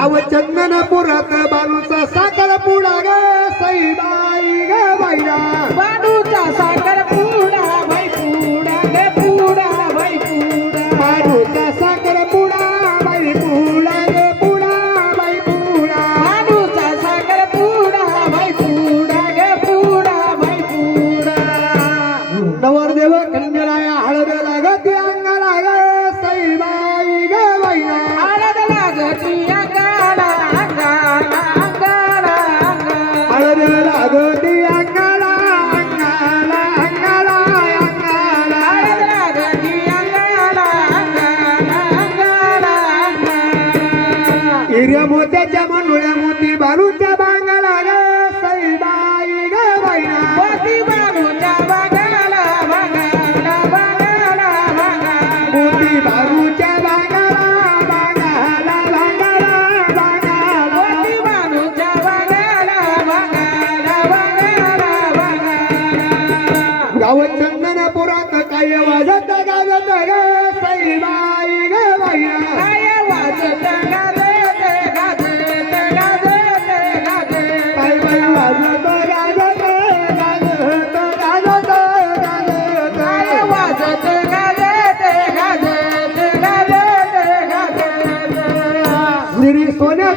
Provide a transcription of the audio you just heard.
गाव चंदनपुरात बालूचा हिऱ्या मोत्याच्या मंडुळ्या मोती बालूच्या बांगाला ग सईबाई ग बाईना मोती बालूच्या बांगाला बांगाला बांगाला बांगा मोती बालूच्या बांगाला बांगाला बांगाला बांगा मोती बालूच्या बांगाला बांगाला चंदनपुरात काय वाजत गाजत ग सईबाई ग बाईना